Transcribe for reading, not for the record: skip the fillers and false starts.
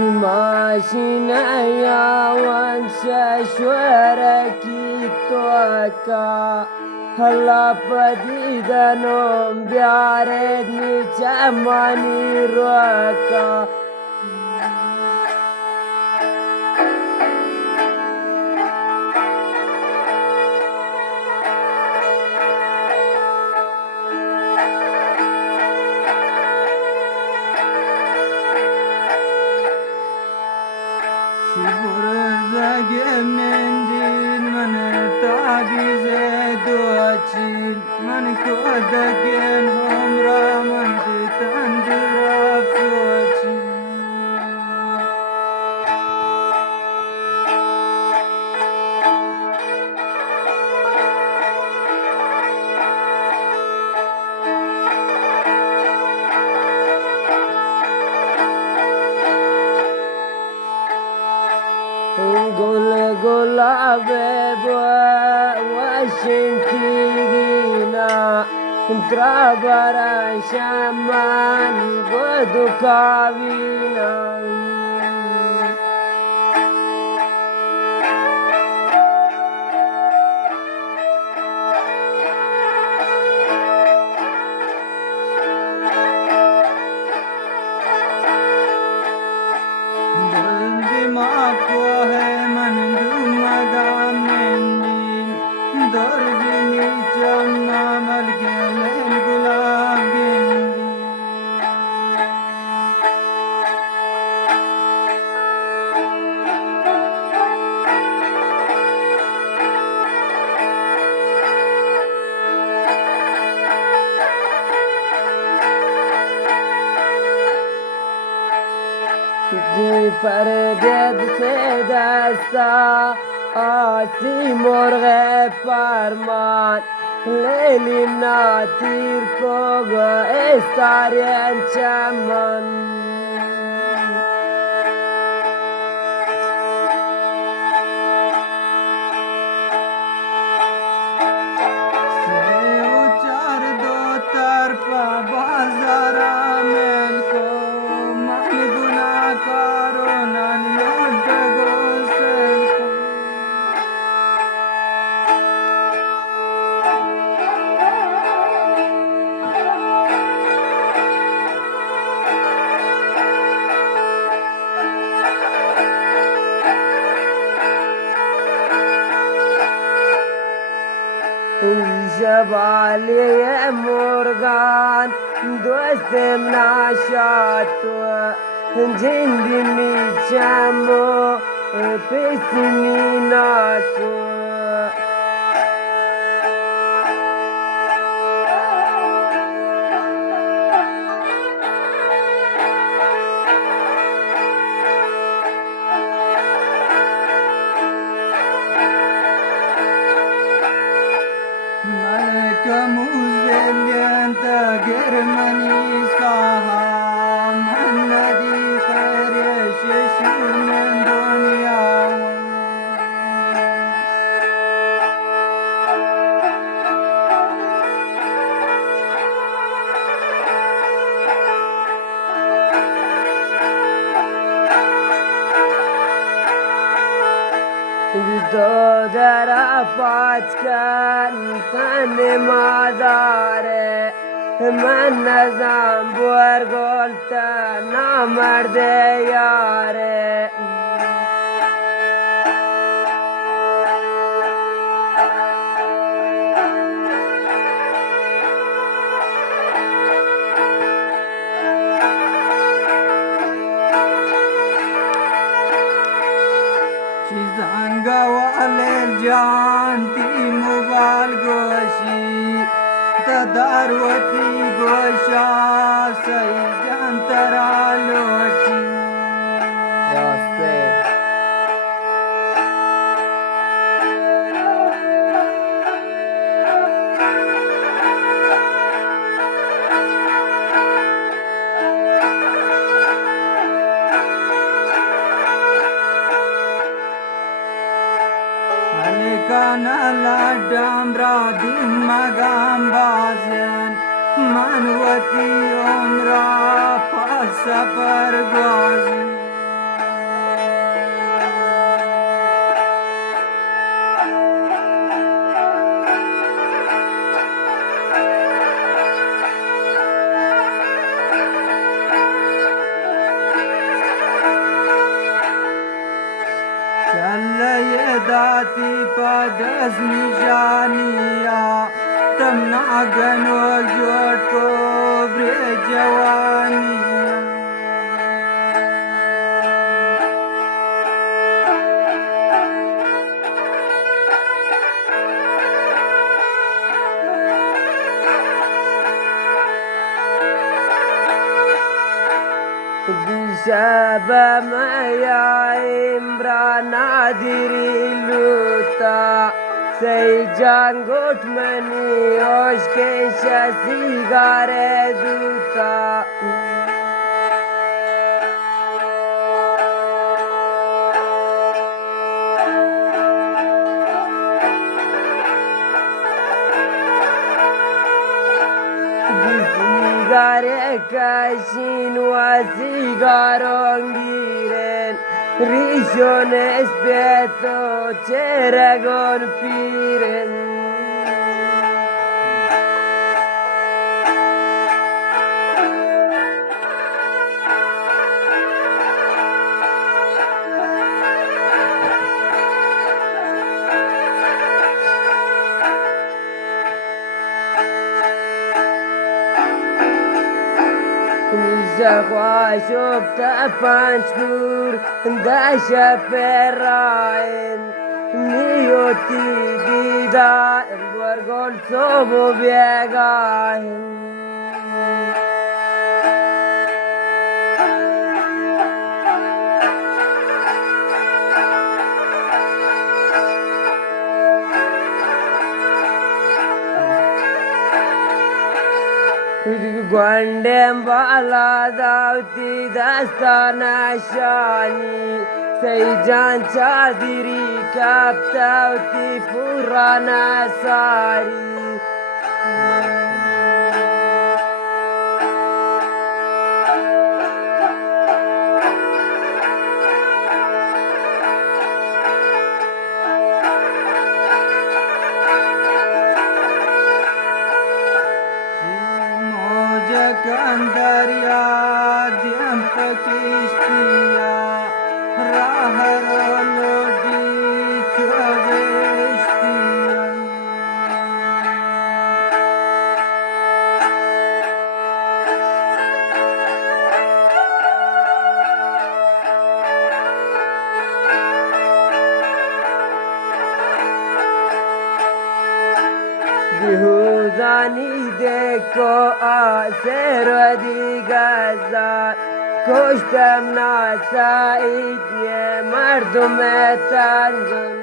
ماشينا وانسى شواركي توكا هلا بديدا نوم بياردني تماني روكا Mendil man tabize doachil man ko dagen homra man tandira soachil قول قلابي واشنتينا ترابر شمان قد كابينا پردید سے دستا آسی مرغ پرمان لیلی ناتیر کو استارین چمن جبالي مرغان دوستم نشاتو جندي ميشامو بسمي ناتو Germany saha Muhammadi khair shishun dunya دو در آفات کن تن ماداره من نزم برگلتا نامرد یاره Chizan gawal janti mubal goshi Tadarwati gosha sai jantara lochi یاسه Alikana ladam radim magam bazen Manwati omra pasa par gozin دست نشانیا تم ناگن و جوت کو بر جوانیا Dishaba maya imra nadiri luta say jangot mani oshke shasigare duta Sigare kashin wa sigarongiren Rishones beto cheragon piren Nishakwa shopta panchkur dasha perraen Niyoti dida vargol sobo biegaen Gwandem bala dauti dastana shani Say jan chadiri kaptauti purana sari Kandarya diyam pakishtiya raharo lodi chaveshtiya Dihuzani deko asero di gaza Koshtem na said ye mardum tanzun